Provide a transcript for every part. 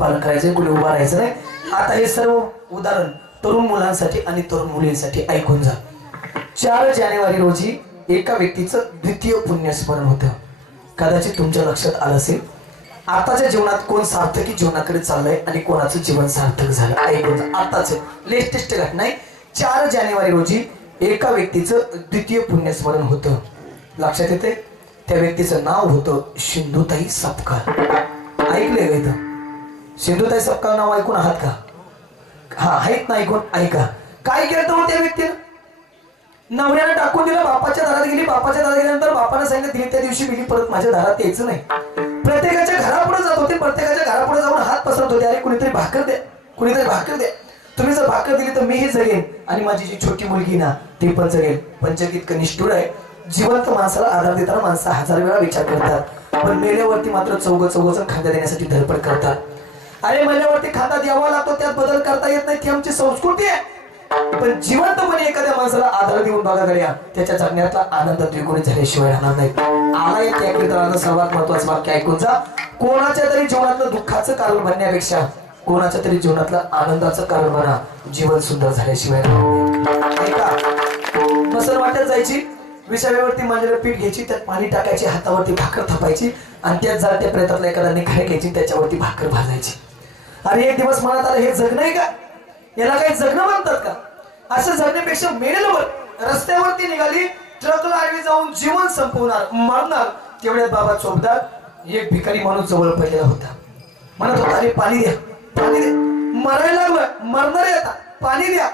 पालन करायचं कुणी उभा राहायचं नाही. आता हे सर्व उदाहरण तरुण मुलांसाठी आणि तरुण मुलींसाठी ऐकून जा. चार जानेवारी रोजी एका व्यक्तीचं द्वितीय पुण्यस्मरण होतं. कदाचित तुमच्या लक्षात आलं असेल. आताच्या जीवनात कोण सार्थकी जीवनाकडे चाललंय आणि कोणाचं जीवन सार्थक झालं? ऐकून जा. आताच लेटेस्ट घटना आहे. चार जानेवारी रोजी एका व्यक्तीचं द्वितीय पुण्यस्मरण होतं. लक्षात येते त्या व्यक्तीचं नाव होतं सिंधुताई सपकाळ ऐकलंय का इथं? सिंधुताई सपकाळ नाव ऐकून आहात का? हा आहेत ना ऐकून ऐका. काय केलं तर त्या व्यक्तीनं? नवऱ्यानं टाकून दिलं बापाच्या दारात गेली. बापाच्या दारात गेल्यानंतर बापानं सांगितलं दिली त्या दिवशी मिली परत माझ्या दारात यायचं नाही. प्रत्येकाच्या घरापुढे जात होते प्रत्येकाच्या घरापुढे जाऊन हात पसरत होते. अरे कुणीतरी भाकर द्या कुणीतरी भाकर द्या. तुम्ही जर भाकर दिली तर मीही जगेन आणि माझी जी छोटी मुलगी ना ती पण जगेल. पंचक इतकं निष्ठुर आहे. जिवंत माणसाला आधार देताना माणसं हजार वेळा विचार करतात. पण मेल्यावरती मात्र चौघ चौघ खांदा देण्यासाठी धडपड करतात. अरे महिन्यावरती खाता द्यावा लागतो त्यात बदल करता येत नाही ती आमची संस्कृती आहे. पण जिवंतपणे एखाद्या माणसाला आदर देऊन बघा करूया त्याच्या जगण्यातला आनंद द्विगुणी झाल्याशिवाय राहणार नाही. आला एक या सर्वात महत्वाचं वाक्य ऐकून जा. कोणाच्या तरी जीवनातलं दुःखाचं कारण बनण्यापेक्षा कोणाच्या तरी जीवनातलं आनंदाचं कारण बना. जीवन सुंदर झाल्याशिवाय राहणार वाटत जायची विषयावरती मांडलेलं पीठ घ्यायची त्यात पाणी टाकायची हातावरती भाकर थापायची आणि त्यात जर त्या प्रयत्नातला एखादा निखाय घ्यायची त्याच्यावरती भाकर भाजायची. अरे एक दिवस मनात आलं हे जगणं आहे का? याला काही जगणं म्हणतात का? असं जगण्यापेक्षा मेलेलं रस्त्यावरती निघाली ट्रकला आडवी जाऊन जीवन संपवणार मरणार तेवढ्यात बाबा चोपदार एक भिकारी माणूस जवळ पडलेला होता. म्हणत होता अरे पाणी द्या पाणी द्या. मरायला लागलं मरणार आहे आता पाणी द्या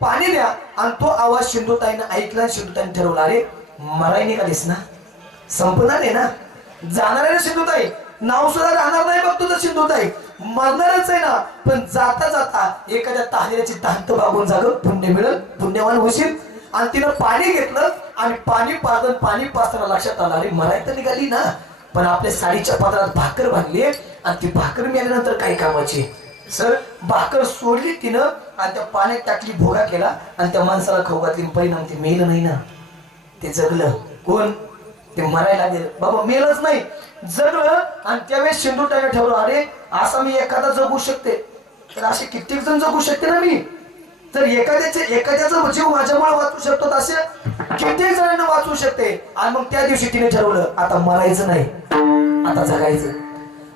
पाणी द्या. आणि तो आवाज शिंदुताईनं ऐकला शिंदुताईने ठरवला अरे मराय निघालीस ना संपणार आहे ना? जाणार आहे ना सिंधुताई नाव सुद्धा राहणार नाही बघ तुझं सिंधुताई मरणारच आहे ना. पण जाता जाता एखाद्या तहानेची तांत बागून झालं पुण्य मिळेल पुण्यवान होशील. आणि तिनं पाणी घेतलं आणि पाणी पाजन पाणी पाजताना लक्षात आलं अरे मराय तर निघाली ना. पण आपल्या साडीच्या पात्रात भाकर बांधली आणि ती भाकर मिळाल्यानंतर काही कामाची? सर भाकर सोडली तिनं आणि त्या पाण्यात टाकली भोगा केला. आणि त्या माणसाला खाऊ घातली. परिणाम ते मेलं नाही ना. ते जगलं. कोण? ते मरायला गेलं बाबा मेलच नाही. जगलं आणि त्यावेळेस शेंदूर टाका ठेवलं अरे असा मी एखादा जगू शकते. तर असे कित्येक जण जगू शकते ना मी? तर एखाद्याचे एखाद्याचा जीव माझ्यामुळे वाचू शकतो असे कित्येक जणांना वाचू शकते. आणि मग त्या दिवशी तिने ठरवलं आता मरायचं नाही आता जगायचं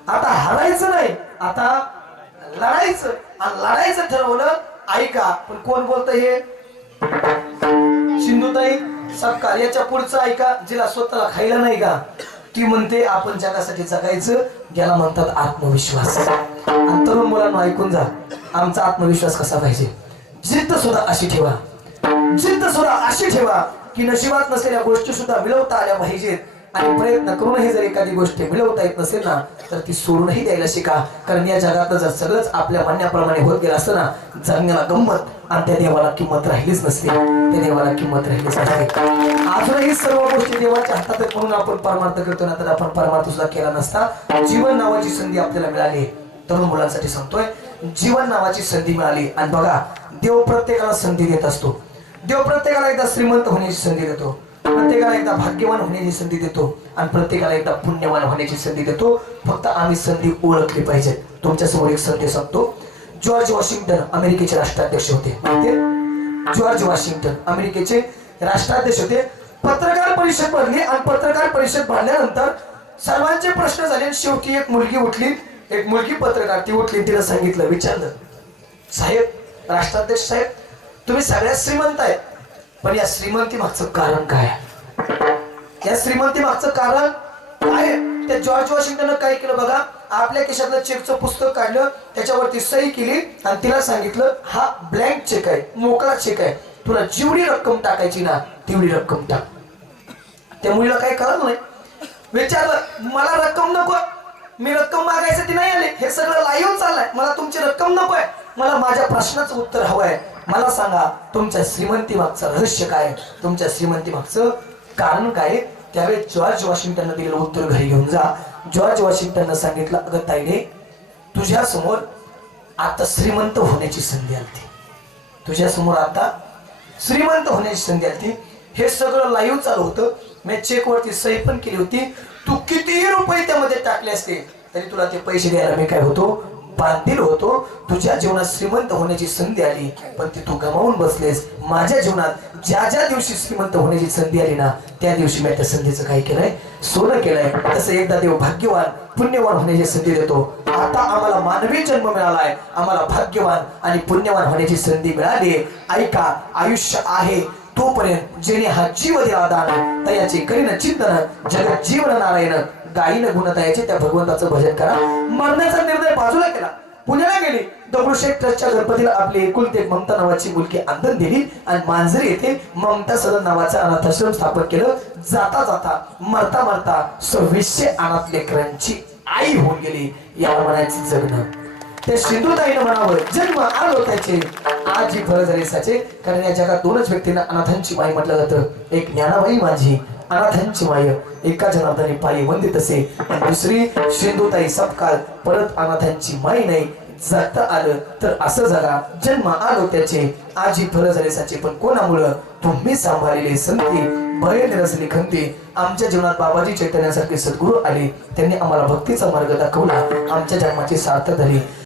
आता हरायचं नाही आता लढायचं. आणि लढायचं ठरवलं ऐका पण कोण बोलत हे? सिंधुताई सपकाळ याच्या पुढचं ऐका जिला स्वतःला खायला नाही का? ती म्हणते आपण जगासाठी जगायचं. ज्याला म्हणतात आत्मविश्वास. आणि तरुण मुलांना ऐकून जा. आमचा आत्मविश्वास कसा पाहिजे? जिद्द सुद्धा अशी ठेवा. जिद्द सुद्धा अशी ठेवा की नशिबात नसलेल्या गोष्टी सुद्धा मिळवता आल्या पाहिजेत. आणि प्रयत्न करूनही जर एखादी गोष्ट मिळवता येत नसेल ना तर ती सोडूनही द्यायला शिका. कारण या जगात जर सगळंच आपल्या म्हणण्याप्रमाणे होत गेलं असतं ना जगण्याला गंमत. आणि त्या देवाला किंमत राहिलीच नसते त्या देवाला किंमत राहिलीच नसते अजूनही सर्व गोष्टी देवाच्या हातात म्हणून आपण परमार्थ करतो ना तर आपण परमार्थ सुद्धा केला नसता. जीवन नावाची संधी आपल्याला मिळाली. तरुण मुलांसाठी सांगतोय जीवन नावाची संधी मिळाली. आणि बघा देव प्रत्येकाला संधी देत असतो. देव प्रत्येकाला एकदा श्रीमंत होण्याची संधी देतो. प्रत्येकाला एकदा भाग्यवान होण्याची संधी देतो. आणि प्रत्येकाला एकदा पुण्यवान होण्याची संधी देतो. फक्त आम्ही संधी ओळखली पाहिजे. तुमच्यासमोर एक संधी सांगतो जॉर्ज वॉशिंग्टन अमेरिकेचे राष्ट्राध्यक्ष होते. जॉर्ज वॉशिंग्टन अमेरिकेचे राष्ट्राध्यक्ष होते. पत्रकार परिषद भरली आणि पत्रकार परिषद भरल्यानंतर सर्वांचे प्रश्न झाले शेवटी एक मुलगी उठली. एक मुलगी पत्रकार ती उठली तिला सांगितलं विचारलं साहेब राष्ट्राध्यक्ष साहेब तुम्ही सगळ्यात श्रीमंत आहे पण या श्रीमंती मागचं कारण काय आहे? या श्रीमंती मागचं कारण काय आहे? त्या जॉर्ज वॉशिंग्टन काय केलं बघा? आपल्या खिशातलं चेकचं पुस्तक काढलं त्याच्यावरती सही केली आणि तिला सांगितलं हा ब्लँक चेक आहे मोकळा चेक आहे. तुला जेवढी रक्कम टाकायची ना तेवढी रक्कम टाक. त्या मुलीला काय कळत नाही. विचारलं मला रक्कम नको. मी रक्कम मागायसाठी नाही आले. हे सगळं लाईव्ह चाललंय. मला तुमची रक्कम नको आहे. मला माझ्या प्रश्नाचं उत्तर हवं आहे. मला सांगा तुमच्या श्रीमंती मागचं रहस्य काय तुमच्या श्रीमंती मागचं कारण काय त्यावेळी त्यावेळेस जॉर्ज वॉशिंग्टननं दिलेलं उत्तर घरी घेऊन जा. जॉर्ज वॉशिंग्टननं सांगितलं अगं ताईने तुझ्या समोर आता श्रीमंत होण्याची संधी आली तुझ्या समोर आता श्रीमंत होण्याची संधी आली हे सगळं लाईव्ह चालू होतं. मी चेकवरती सही पण केली होती. तू कितीही रुपये त्यामध्ये टाकले असते तरी तुला ते पैसे द्यायला मी काय होतो? बांधील होतो तुझ्या जीवनात श्रीमंत होण्याची संधी आली पण ती तू गमावून बसलेस. माझ्या जीवनात ज्या ज्या दिवशी श्रीमंत होण्याची संधी आली ना त्या दिवशी मी त्या संधीचं काय केलंय सोनं केलंय. तसं एकदा देव भाग्यवान पुण्यवान होण्याची संधी देतो. आता आम्हाला मानवी जन्म मिळालाय. आम्हाला भाग्यवान आणि पुण्यवान होण्याची संधी मिळाली. ऐका आयुष्य आहे तोपर्यंत जेणे हा जीव दिला दान तयाचे करीन चिंतन जगत जीवन नारायण गायीनं गुणतयाचे त्या भगवंताचं भजन करा. मरण्याचा बाजूला केला. पुण्याला गेली. दगडूशेठ ट्रस्टच्या गणपतीला आपली एकुलते ममता नावाची मुलगी आंदन दिली आणि मांजरी येथे ममता सदन नावाचा अनाथाश्रम स्थापन केलं. जाता जाता मरता मरता सव्वीसशे अनाथ लेकरांची आई होऊन गेली. या म्हणायची जगणं. त्या सिंधुताईनं म्हणावं जन्म आलो त्याचे. आजी फळ झाले साचे. कारण या जगात दोनच व्यक्तींना अनाथांची माई म्हटलं जातं. एक ज्ञानाबाई माझी अनाथांची माय एका जनार्दनी पायी वंदित असे. दुसरी सिंधुताई सपकाळ परत अनाथांची माई नाही. जगता आलं तर असं झाला जन्म आलो त्याचे. आजी फर झाले साचे. पण कोणामुळं? तुम्ही सांभाळलेले संती. भय निरसली खंती. आमच्या जीवनात बाबाजी चैतन्यासारखे सद्गुरू आले. त्यांनी आम्हाला भक्तीचा मार्ग दाखवला. आमच्या जन्माची सार्थ झाली.